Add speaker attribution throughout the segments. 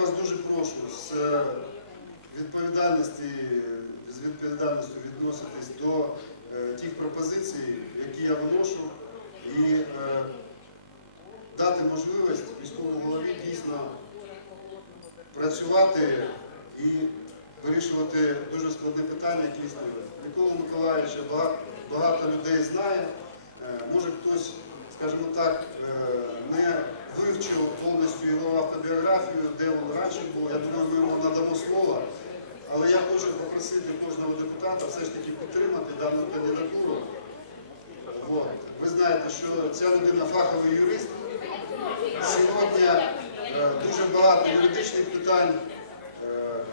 Speaker 1: вас дуже прошу з е, відповідальності, з відповідальністю відноситись до е, тих пропозицій, які я виношу, і е, дати можливість міському голові дійсно працювати і вирішувати дуже складні питання, які існують. Микола Миколаївича багато, людей знає. Може хтось, скажімо так, не вивчив повністю його автобіографію, де він раніше був. Я думаю, ми йому надамо слово. Але я хочу попросити кожного депутата все ж таки підтримати дану кандидатуру. Ви знаєте, що ця людина фаховий юрист. Сьогодні е, дуже багато юридичних питань, е,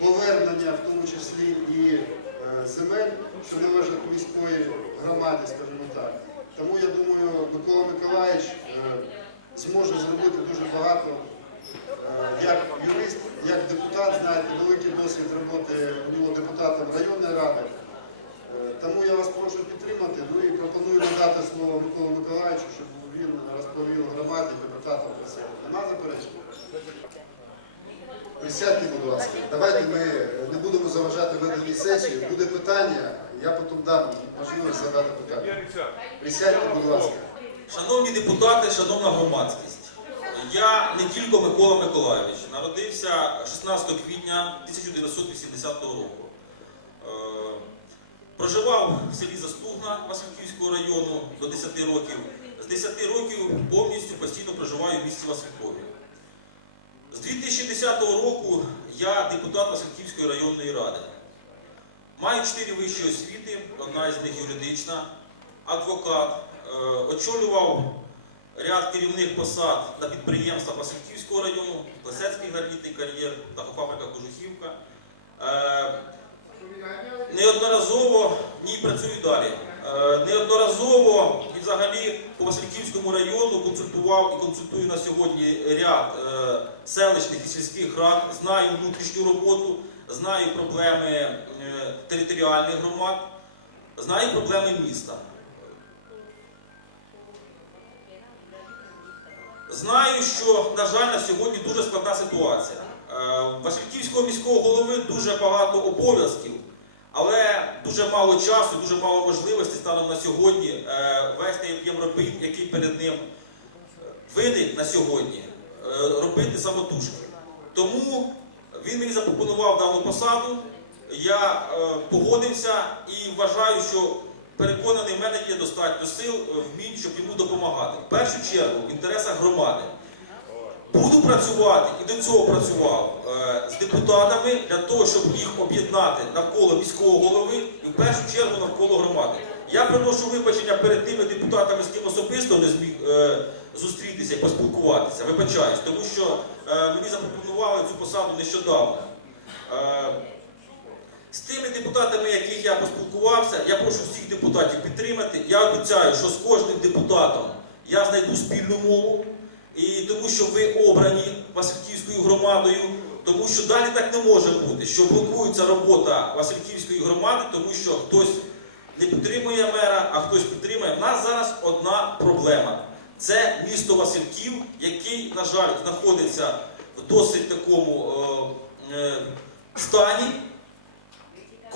Speaker 1: повернення, в тому числі і е, земель, що належать міської громаді, скажімо так. Тому я думаю, Микола Миколаївич зможе зробити дуже багато е, як юрист, як депутат, знаєте, великий досвід роботи у нього депутатом районної ради. Е, Тому я вас прошу підтримати. Ну і пропоную надати слово Миколу Миколаївичу, щоб він розповів громаді депутатам про себе. Нема заперечень? Присядьте, будь ласка. Давайте ми не будемо заважати веденій сесії. Буде питання, я потім дам можливість задати питання. Присядьте, будь ласка.
Speaker 2: Шановні депутати, шановна громадськість, я не тільки Микола Миколайович, народився 16 квітня 1980 року. Е, Проживав в селі Застугна Васильківського району до 10 років. З 10 років повністю постійно проживаю в місті Василькові. З 2010 року я депутат Васильківської районної ради. Маю 4 вищі освіти, одна із них юридична, адвокат, очолював ряд керівних посад на підприємствах Васильківського району, Плесецький гранітний кар'єр, птахофабрика Кожухівка. Е, Неодноразово ні працюю далі. Е, Неодноразово і взагалі по Васильківському району консультував і консультую на сьогодні ряд е, селищних і сільських рад, знаю внутрішню роботу, знаю проблеми е, територіальних громад, знаю проблеми міста. Знаю, що, на жаль, на сьогодні дуже складна ситуація. Е, Васильківського міського голови дуже багато обов'язків, але дуже мало часу, дуже мало можливостей станом на сьогодні е, вести об'єм який перед ним виник на сьогодні, е, робити самотужки. Тому він мені запропонував дану посаду. Я погодився і вважаю, що переконаний, в мене є достатньо сил, е, вмінь, щоб йому допомагати. В першу чергу в інтересах громади. Буду працювати і до цього працював е, з депутатами для того, щоб їх об'єднати навколо міського голови і в першу чергу навколо громади. Я приношу вибачення перед тими депутатами, з ким особисто не зміг е, зустрітися і поспілкуватися. Вибачаюсь, тому що мені запропонували цю посаду нещодавно. З тими депутатами, яких я поспілкувався, я прошу всіх депутатів підтримати. Я обіцяю, що з кожним депутатом я знайду спільну мову. І тому що ви обрані Васильківською громадою, тому що далі так не може бути, що блокується робота Васильківської громади, тому що хтось не підтримує мера, а хтось підтримує. У нас зараз одна проблема. Це місто Васильків, який, на жаль, знаходиться в досить такому е, е, стані,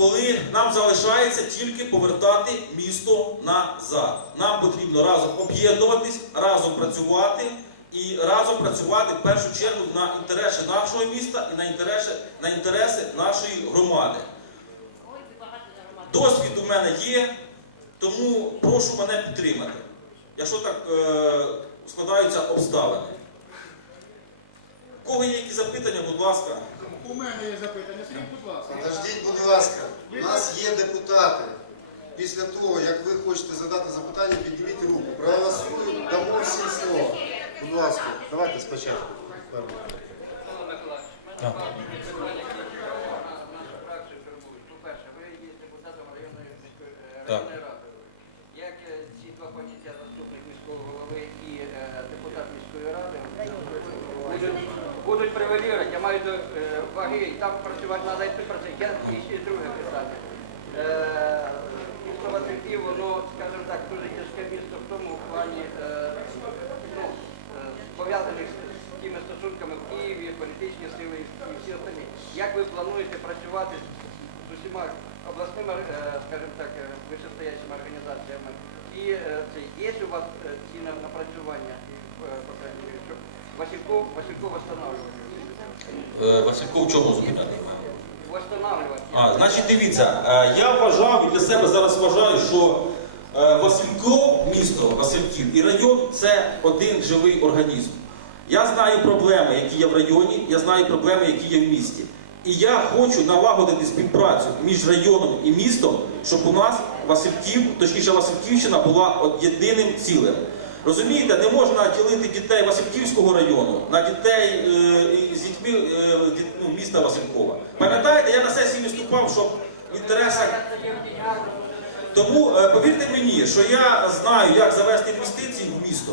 Speaker 2: коли нам залишається тільки повертати місто назад. Нам потрібно разом об'єднуватись, разом працювати і разом працювати в першу чергу на інтереси нашого міста і на інтереси, на інтереси нашої громади. Досвід у мене є, тому прошу мене підтримати, якщо так е, складаються обставини. У кого є якісь запитання, будь ласка.
Speaker 3: У мене є запитання. Скажіть, будь ласка.
Speaker 1: Подождіть, будь ласка, у нас є депутати. Після того, як ви хочете задати запитання, підніміть руку. Проголосуємо, дамо всім слово. Будь ласка, давайте спочатку.
Speaker 4: По-перше, ви є депутатом районної міської е,
Speaker 2: Так.
Speaker 4: районної ради. Як е, ці два поняття заступник міського голови і е, депутат міської ради будуть, будуть превалірувати, я маю до е, ваги, і там працювати треба і співпрацювати. Я і ще друге питання. Е, Місто Васильків, воно, скажімо так, дуже тяжке місто в тому плані, е, ну, пов'язаних з тими стосунками в Києві, політичні сили і всі остальні. Як ви плануєте працювати з усіма обласними, скажімо так, вищестоящими організаціями? І це є у вас ці на- напрацювання, по крайній Васильков, Васильков восстанавливати?
Speaker 2: Е, Васильков чому зупиняти? А, значить, дивіться, е, я вважав і для себе зараз вважаю, що е, Васильков, місто Васильків і район це один живий організм. Я знаю проблеми, які є в районі, я знаю проблеми, які є в місті. І я хочу налагодити співпрацю між районом і містом, щоб у нас Васильків, точніше Васильківщина була єдиним цілим. Розумієте, не можна ділити дітей Васильківського району на дітей е, з дітьми е, ну, міста Василькова. Пам'ятаєте, я на сесії виступав, щоб в інтересах тому е, повірте мені, що я знаю, як завести інвестиції в місто.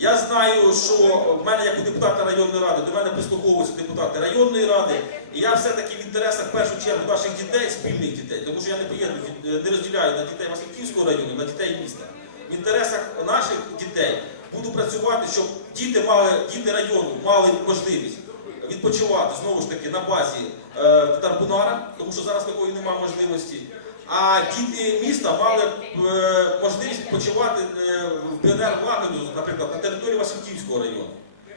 Speaker 2: Я знаю, що в мене як у депутата районної ради, до мене прислуховуються депутати районної ради, і я все-таки в інтересах в першу чергу наших дітей, спільних дітей, тому що я не поєдную, е, не розділяю на дітей Васильківського району, на дітей міста. В інтересах наших дітей буду працювати, щоб діти мали, діти району мали можливість відпочивати знову ж таки на базі е, Тарбунара, тому що зараз такої немає можливості. А діти міста мали е, можливість відпочивати е, в піонер лагоду, наприклад, на території Васильківського району.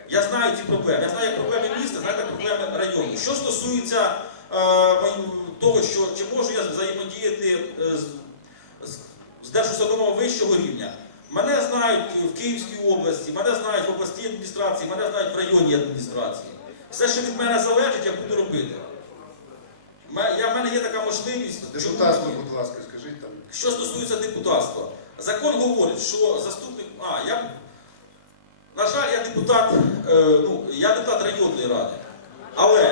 Speaker 2: Я знаю ці проблеми. Я знаю проблеми міста, знаю проблеми району. Що стосується е, того, що чи можу я взаємодіяти е, з держустановами вищого рівня. Мене знають в Київській області, мене знають в обласній адміністрації, мене знають в районній адміністрації. Все, що від мене залежить, я буду робити. Я, в мене є така можливість.
Speaker 1: Депутатство, будь ласка, скажіть там.
Speaker 2: Що стосується депутатства, закон говорить, що заступник. А, я. На жаль, я депутат, е, ну, я депутат районної ради. Але,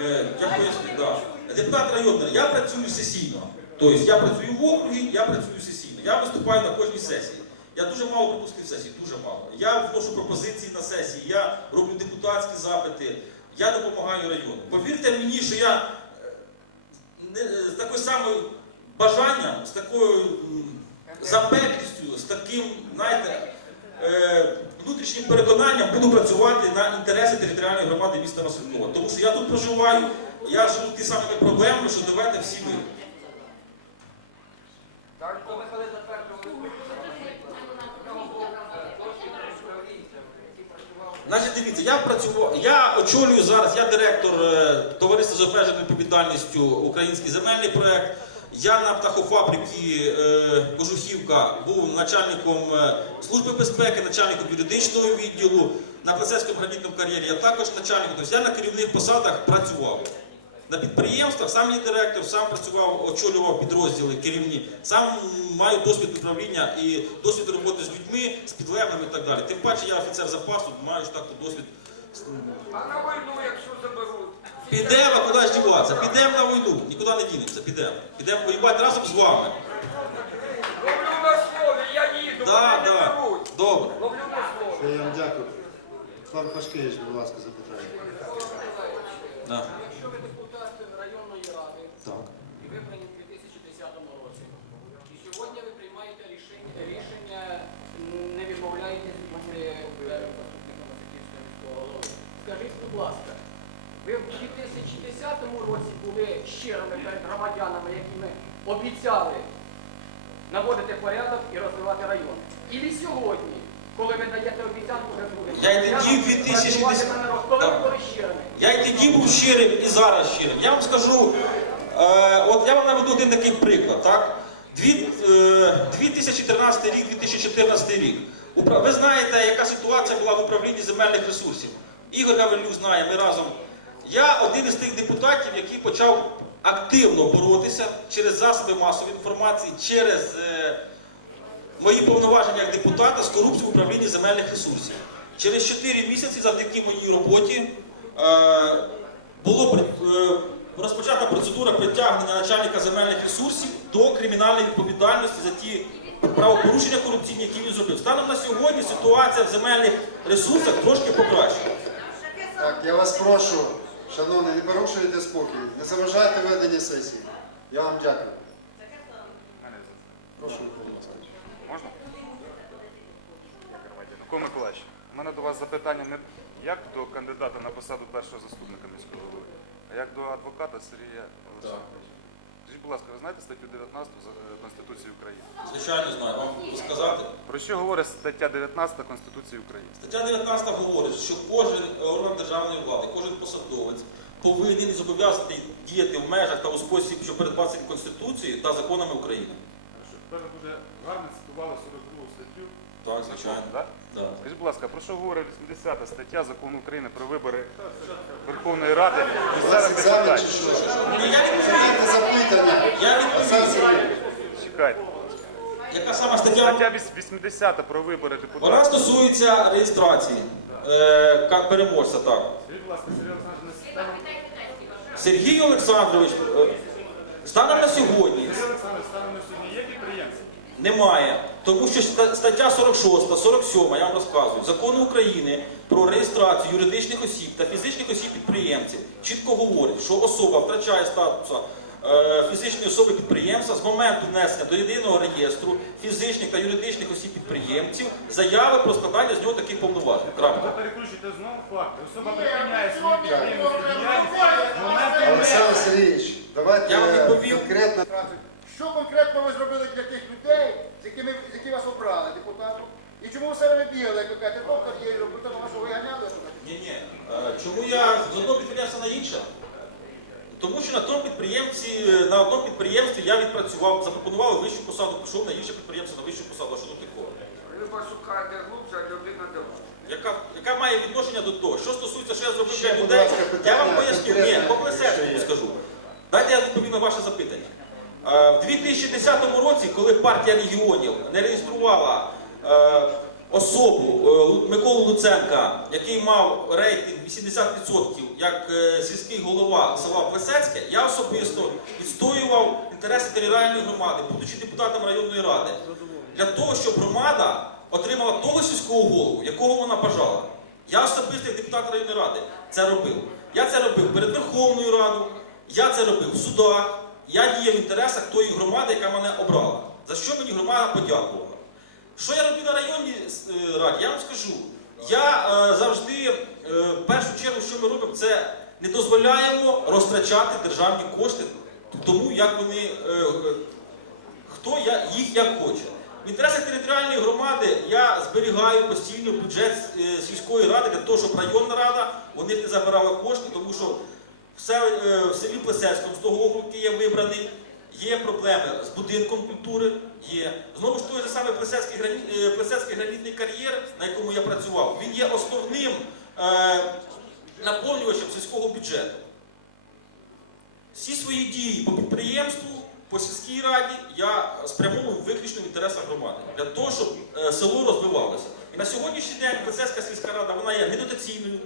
Speaker 2: е, я поясню, да, депутат районної ради, я працюю сесійно. Тобто я працюю в округі, я працюю сесійно. Я виступаю на кожній сесії. Я дуже мало пропустив сесій, дуже мало. Я вношу пропозиції на сесії, я роблю депутатські запити, я допомагаю району. Повірте мені, що я е, з такою самою бажанням, з такою запеклістю, з таким, знаєте, е, внутрішнім переконанням буду працювати на інтереси територіальної громади міста Василькова. Тому що я тут проживаю, я живу тими самими проблемами, що доведете всі ви.
Speaker 4: Так, то ми коли затверджували досвід управлінця, який працював.
Speaker 2: Значить, дивіться, я працював, я очолюю зараз, я директор е, товариства з обмеженою відповідальністю Український земельний проект. Я на птахофабриці е, Кожухівка був начальником е, служби безпеки, начальником юридичного відділу. На Плесецькому гранітному кар'єрі я також начальник. Тобто я на керівних посадах працював. На підприємствах сам є директор, сам працював, очолював підрозділи керівні, сам маю досвід управління і досвід роботи з людьми, з підлеглими і так далі. Тим паче я офіцер запасу, маю ж так досвід.
Speaker 4: А на війну, якщо заберуть?
Speaker 2: Підемо, а куди ж діватися? Підемо на війну, нікуди не дінемося, підемо. Підемо воювати разом з вами.
Speaker 4: Ловлю на слові, я їду,
Speaker 2: Да,
Speaker 4: мене не
Speaker 2: да.
Speaker 4: беруть.
Speaker 2: Добре.
Speaker 4: Ловлю на слові.
Speaker 1: Я вам дякую. Пан Пашкевич, будь ласка, запитання.
Speaker 2: Да.
Speaker 5: Якщо ви депутат районної ради
Speaker 2: Так.
Speaker 5: і вибрані в 2010 році, і сьогодні ви приймаєте рішення, рішення не відмовляєтесь від заступника Васильківського міського голови. Скажіть, будь ласка, ви в 2010 році були щирими перед громадянами, якими обіцяли наводити порядок і розвивати район. І ви сьогодні, коли ви даєте обіцянку вже
Speaker 2: Я й тоді в 2010
Speaker 5: працювати на народ, коли ви були щирими.
Speaker 2: Я і тоді був щирим, і зараз щирим. Я вам скажу, е, от я вам наведу один такий приклад, так? Дві, е, 2013 рік, 2014 рік. Ви знаєте, яка ситуація була в управлінні земельних ресурсів. Ігор Гаврилюк знає, ми разом. Я один із тих депутатів, який почав активно боротися через засоби масової інформації, через е, мої повноваження як депутата з корупцією в управлінні земельних ресурсів. Через 4 місяці завдяки моїй роботі е, було е, розпочата процедура притягнення начальника земельних ресурсів до кримінальної відповідальності за ті правопорушення корупційні, які він зробив. Станом на сьогодні ситуація в земельних ресурсах трошки покращила.
Speaker 1: Так, я вас прошу, шановні, не порушуйте спокій, не заважайте ведення сесії. Я вам дякую. Прошу, Микола Васильович.
Speaker 6: Можна? Микола Миколаївич, у мене до вас запитання не як до кандидата на посаду першого заступника міського голови, а як до адвоката Сергія Олександровича. Скажіть, будь ласка, ви знаєте статтю 19 е, Конституції України?
Speaker 2: Звичайно знаю. Вам сказати.
Speaker 6: Про що говорить стаття 19 Конституції України?
Speaker 2: Стаття 19 говорить, що кожен орган державної влади, кожен посадовець повинен зобов'язаний діяти в межах та у спосіб, що передбачені Конституцією та законами України.
Speaker 6: Тепер дуже гарно цитували 42 статтю.
Speaker 2: Так, звичайно.
Speaker 6: Так?
Speaker 2: Да.
Speaker 6: Скажіть, будь ласка, про що говорить 80 стаття Закону України про вибори Верховної Ради місцевих депутатів?
Speaker 2: я
Speaker 6: Чекайте.
Speaker 2: Яка сама стаття?
Speaker 6: Стаття 80 про вибори депутатів.
Speaker 2: Вона стосується реєстрації е, як переможця, так.
Speaker 6: Скажіть, будь ласка, Сергій Олександрович,
Speaker 2: Сергій Олександрович, е, станом на сьогодні
Speaker 6: Сергій Олександрович, станом на сьогодні є підприємці?
Speaker 2: Немає, тому що ста- стаття 46, 47, я вам розказую, закону України про реєстрацію юридичних осіб та фізичних осіб підприємців чітко говорить, що особа втрачає статус е, фізичної особи підприємства з моменту внесення до єдиного реєстру фізичних та юридичних осіб підприємців заяви про складання з нього таких повноважень.
Speaker 6: Ви
Speaker 2: Крапка.
Speaker 6: перекручуєте знову факти. Особа припиняє свою діяльність з моменту
Speaker 1: Олександр Сергійович, давайте
Speaker 2: Я вам відповів.
Speaker 1: конкретно.
Speaker 3: Що конкретно ви зробили для тих людей, з якими з які вас обрали депутатом? І чому ви себе не бігали, як ви кажете, доктор є, робити вашого виганяли?
Speaker 2: Ні, ні. Е, Чому я з одного підприємства на інше? Тому що на тому підприємці, на одному підприємстві я відпрацював, запропонували вищу посаду, пішов на інше підприємство на вищу посаду. А що тут такого?
Speaker 4: Ви шукаєте глубже, а людина до вас.
Speaker 2: Яка, яка має відношення до того? Що стосується, що я зробив для людей, я вам поясню. Ні, по Плесецькому скажу. Дайте я відповім на ваше запитання. Е, В 2010 році, коли партія регіонів не реєструвала е, особу е, Миколу Луценка, який мав рейтинг 80% як сільський голова села Плесецьке, я особисто відстоював інтереси територіальної громади, будучи депутатом районної ради, для того, щоб громада отримала того сільського голову, якого вона бажала. Я особисто як депутат районної ради це робив. Я це робив перед Верховною Радою, я це робив в судах. Я діяв в інтересах тої громади, яка мене обрала. За що мені громада подякувала. Що я робив на районній е, раді, я вам скажу. Я е, завжди, е, в першу чергу, що ми робимо, це не дозволяємо розтрачати державні кошти тому, як вони, е, е, хто я, їх як хоче. В інтересах територіальної громади я зберігаю постійно бюджет е, сільської ради для того, щоб районна рада них не забирала кошти, тому що в селі, е, Плесецькому, з того округу, я вибраний, є проблеми з будинком культури, є. Знову ж той же самий Плесецький, грані, е, Плесецький гранітний кар'єр, на якому я працював, він є основним е, наповнювачем сільського бюджету. Всі свої дії по підприємству, по сільській раді я спрямовую виключно в інтересах громади для того, щоб е, село розвивалося. І на сьогоднішній день Плесецька сільська рада вона є недотаційною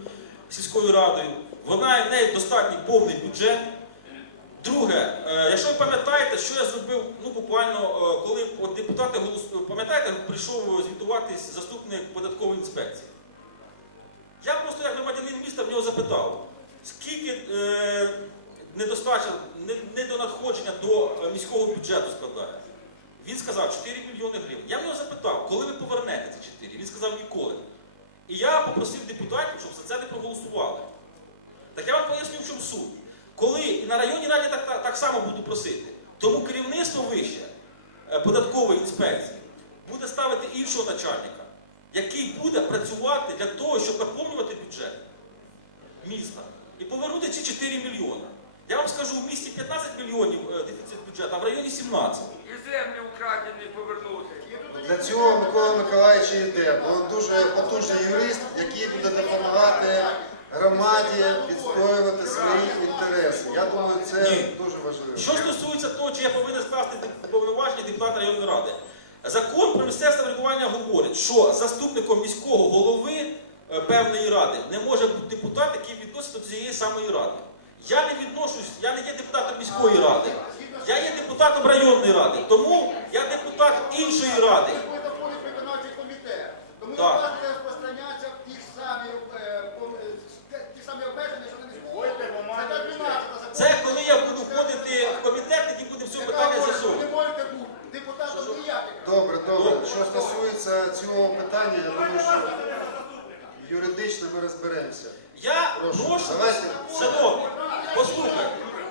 Speaker 2: сільською радою, вона в неї достатній повний бюджет. Друге, е, якщо ви пам'ятаєте, що я зробив ну, буквально, е, коли от депутати голосували, пам'ятаєте, прийшов звітуватись заступник податкової інспекції. Я просто як громадянин міста в нього запитав, скільки е, недостача, не- недонадходження до е, міського бюджету складає. Він сказав 4 мільйони гривень. Я в нього запитав, коли ви повернете ці 4? Він сказав ніколи. І я попросив депутатів, щоб за це не проголосували. Так я вам поясню, в чому суть. Коли і на районній раді так, так, так само буду просити, тому керівництво вище е, податкової інспекції буде ставити іншого начальника, який буде працювати для того, щоб наповнювати бюджет міста і повернути ці 4 мільйони. Я вам скажу, в місті 15 мільйонів е, дефіцит бюджету, а в районі 17.
Speaker 4: І землі вкрадені повернути.
Speaker 1: Для цього Микола Миколаївич йде, бо дуже потужний юрист, який буде допомагати громаді відстоювати свої інтереси. Я думаю, це
Speaker 2: Ні.
Speaker 1: дуже важливо.
Speaker 2: Що стосується того, чи я повинен скласти повноваження депутата районної ради, закон про місцеве самоврядування говорить, що заступником міського голови е, певної ради не може бути депутат, який відноситься до цієї самої ради. Я не відношусь, я не є депутатом міської ради, я є депутатом районної ради, тому я депутат іншої ради.
Speaker 3: Тому
Speaker 2: Так.
Speaker 3: на розпространятися ті самі, е, е, ті самі обмеження, що 12 закону.
Speaker 2: Це коли я буду входити в комітет, який буде все питання з'ясовувати.
Speaker 3: Ви не можете бути депутатом ніяких.
Speaker 1: Добре, добре. Що стосується цього питання, я думаю, що юридично ми розберемося.
Speaker 2: Я
Speaker 1: Прошу,
Speaker 2: прошу,
Speaker 1: давайте.
Speaker 2: шановні.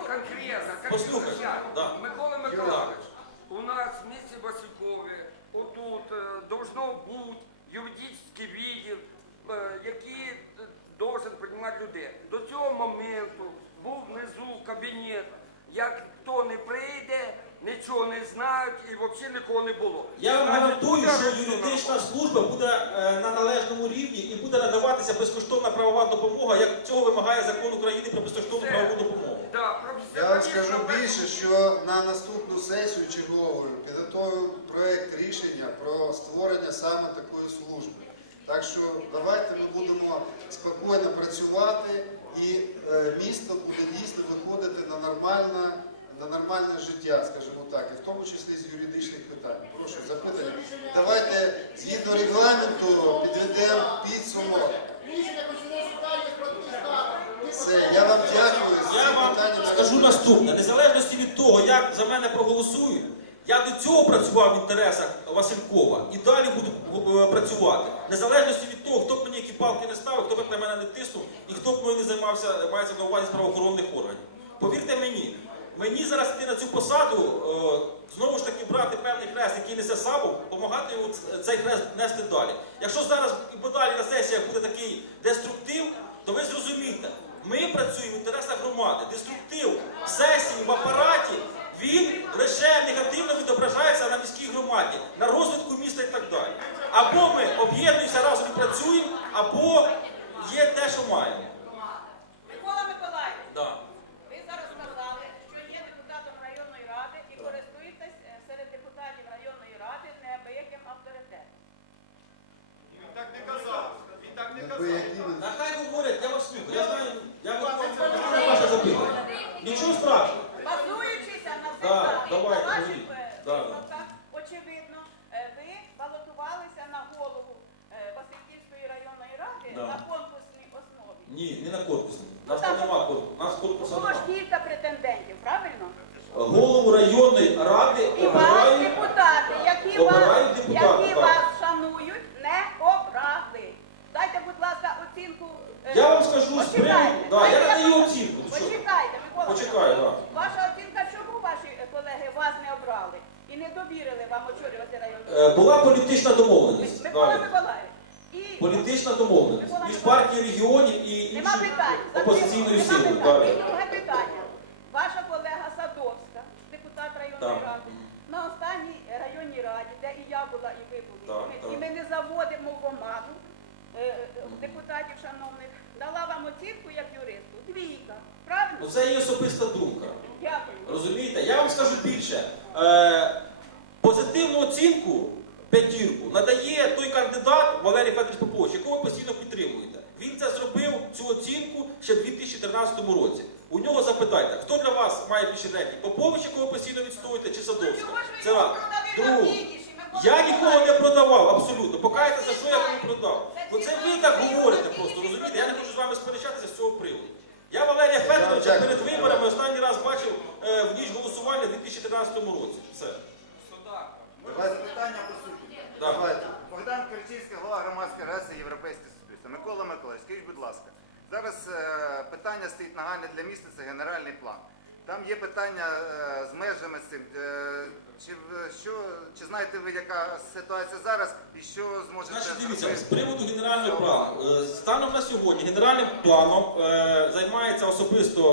Speaker 7: Конкретно,
Speaker 2: Послухай,
Speaker 7: конкретно.
Speaker 2: да.
Speaker 7: Микола Миколаївич, у нас в місті Василькові, отут е, должно бути юридичний відділ, е, який е, должен приймати людей. До цього моменту був внизу кабінет. Як хто не прийде, нічого не знають і взагалі нікого не було.
Speaker 2: Я вам гарантую, що юридична служба буде е, на належному рівні і буде надаватися безкоштовна правова допомога, як цього вимагає закон України про безкоштовну правову допомогу.
Speaker 1: Я вам скажу більше, що на наступну сесію чергову підготовив проект рішення про створення саме такої служби. Так що давайте ми будемо спокійно працювати і е, місто буде дійсно виходити на нормальне, на нормальне життя, скажімо так, і в тому числі з юридичних питань. Прошу запитання. Давайте згідно регламенту підведемо підсумок. Все, я вам дякую.
Speaker 2: Я вам скажу наступне: незалежності від того, як за мене проголосують, я до цього працював в інтересах Василькова і далі буду е, працювати. Незалежності від того, хто б мені які палки не ставив, хто б на мене не тиснув і хто б мною не займався, мається на увазі з правоохоронних органів. Повірте мені, мені зараз йти на цю посаду, е, знову ж таки брати певний хрест, який несе сабу, допомагати йому цей хрест нести далі. Якщо зараз і подалі на сесіях буде такий деструктив, то ви зрозумієте, ми працюємо в інтересах громади. Деструктив в сесії, в апараті, він лише негативно відображається на міській громаді, на розвитку міста і так далі. Або ми об'єднуємося разом і працюємо, або є те, що маємо.
Speaker 8: Микола Миколаївич,
Speaker 2: Да.
Speaker 8: ви зараз сказали, що є депутатом районної ради і користуєтесь е, серед депутатів районної ради неабияким авторитетом.
Speaker 1: Якби які ви
Speaker 2: Та хай говорять, я вас слухаю. Я знаю, я виконую ваше запитання. Нічого страшного.
Speaker 8: Базуючися на цих
Speaker 2: Да,
Speaker 8: даних,
Speaker 2: давайте,
Speaker 8: на ваших
Speaker 2: да.
Speaker 8: висновках, очевидно, е, ви балотувалися на голову е, Васильківської районної ради
Speaker 2: Да.
Speaker 8: на конкурсній основі.
Speaker 2: Ні, не на корпусі. У нас там нема корпусу. У нас корпусу
Speaker 8: Було ж кілька претендентів, правильно?
Speaker 2: Голову районної ради
Speaker 8: І вас
Speaker 2: обирають.
Speaker 8: депутати, які вас,
Speaker 2: депутати,
Speaker 8: які
Speaker 2: так.
Speaker 8: вас шанують, не обрали. Дайте, будь ласка, оцінку. е,
Speaker 2: Я вам скажу з приводу- да, я надаю
Speaker 8: просто-
Speaker 2: оцінку. Що?
Speaker 8: Почекайте, Микола.
Speaker 2: Почекаю,
Speaker 8: Миколаївич.
Speaker 2: да.
Speaker 8: Ваша оцінка, чому ваші е, колеги вас не обрали і не довірили вам очолювати районну?
Speaker 2: Е, Була політична домовленість.
Speaker 8: Микола
Speaker 2: Далі.
Speaker 8: Миколаївич. І
Speaker 2: Політична домовленість між партією регіонів і
Speaker 8: нема
Speaker 2: опозиційною силою.
Speaker 8: І друге питання. Ваша колега Садовська, депутат районної
Speaker 2: Так.
Speaker 8: ради, на останній районній раді, де і я була, і ви були,
Speaker 2: Так,
Speaker 8: і, ми,
Speaker 2: так.
Speaker 8: і ми не заводимо в оману е, е, депутатів шановних, дала вам оцінку як юристу. Двійка. Правильно?
Speaker 2: Ну, Це є особиста думка.
Speaker 8: Дякую.
Speaker 2: Розумієте? Я вам скажу більше. Е, позитивну оцінку, п'ятірку, надає той кандидат Валерій Федорович Попович, якого ви постійно підтримуєте. Він це зробив, цю оцінку, ще в 2014 році. У нього запитайте, хто для вас має більше рейтинг? Попович, якого постійно відстоюєте, чи Садовська?
Speaker 8: Ви
Speaker 2: Це раз. Друге. Я нікого не продавав, абсолютно. Покайте за що я кому продав.
Speaker 8: Це
Speaker 2: Ну це ви так говорите просто, розумієте? Я не хочу з вами сперечатися з цього приводу. Я Валерія Федоровича перед виборами останній раз бачив е, в ніч голосування в 2013 році. Все.
Speaker 9: Давайте питання по суті.
Speaker 1: Давайте.
Speaker 9: Богдан Киричинський, голова громадської організації Європейське суспільство. Микола Миколаївич, скажіть, будь ласка, зараз е, питання стоїть нагальне для міста, це генеральний план. Там є питання е, з межами з цим. Е, чи, в- що, чи знаєте ви, яка ситуація зараз і що зможете
Speaker 2: Значить, дивіться, з
Speaker 9: зробити?
Speaker 2: приводу генерального плану. Е, Станом на сьогодні генеральним планом е, займається особисто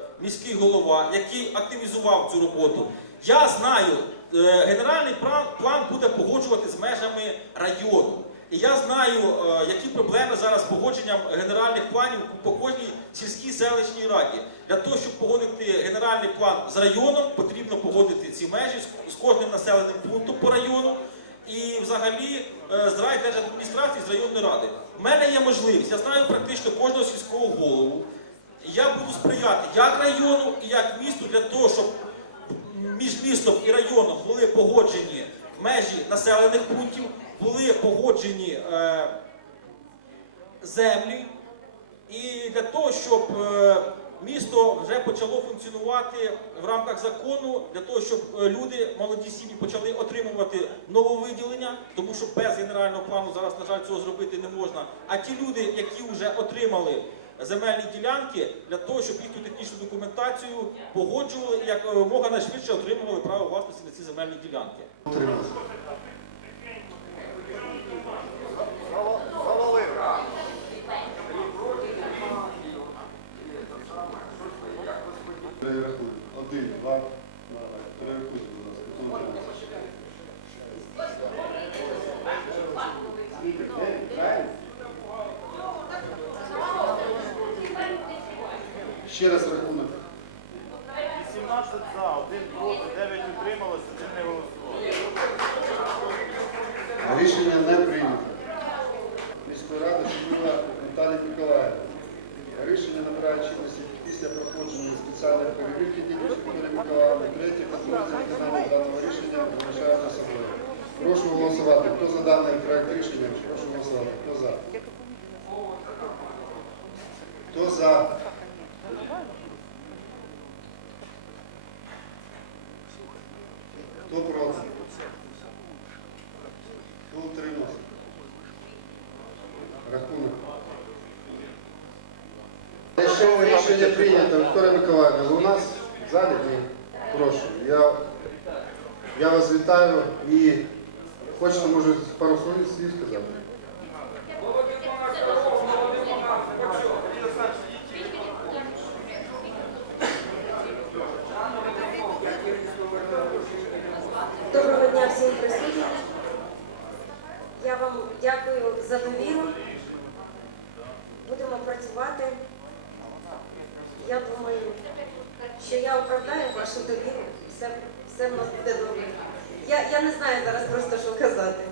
Speaker 2: е, міський голова, який активізував цю роботу. Я знаю, генеральний план, буде погоджувати з межами району. І я знаю, е, які проблеми зараз з погодженням генеральних планів по кожній сільській селищній раді. Для того, щоб погодити генеральний план з районом, потрібно погодити ці межі з- кожним населеним пунктом по району і взагалі е, з райдержадміністрації, з районної ради. У мене є можливість, я знаю практично кожного сільського голову. Я буду сприяти як району і як місту для того, щоб між містом і районом були погоджені межі населених пунктів, були погоджені е, землі. І для того, щоб е, місто вже почало функціонувати в рамках закону для того, щоб е, люди, молоді сім'ї, почали отримувати нововиділення, тому що без генерального плану зараз, на жаль, цього зробити не можна. А ті люди, які вже отримали земельні ділянки, для того, щоб їхню технічну документацію погоджували і як вимога мога найшвидше отримували право власності на ці земельні ділянки.
Speaker 3: Завалив.
Speaker 1: Один, два. Перерахуйте, будь ласка. Хто утримався? Ще раз рахунок.
Speaker 10: 18 за, 1 проти, 9 утрималося, 1 не голосував.
Speaker 1: Рішення не прийнято. Міської ради Шуміла Наталія Миколаївна. Рішення набирає чинності після проходження спеціальної перевірки Наталії Миколаївни. Третє, контроль за виконанням даного рішення визначається собою. Прошу голосувати. Хто за даний проект рішення? Прошу голосувати. Хто за? Хто за? Хто проти? Хто утримався? Рахунок. Якщо рішення прийнято, Вікторія Миколаївна, ви у нас в залі? Ні. Прошу. Я, я вас вітаю і хочете, може, пару слів слів сказати?
Speaker 11: За довіру. Будемо працювати. Я думаю, що я оправдаю вашу довіру. Все, все в нас буде добре. Я, я не знаю зараз просто, що казати.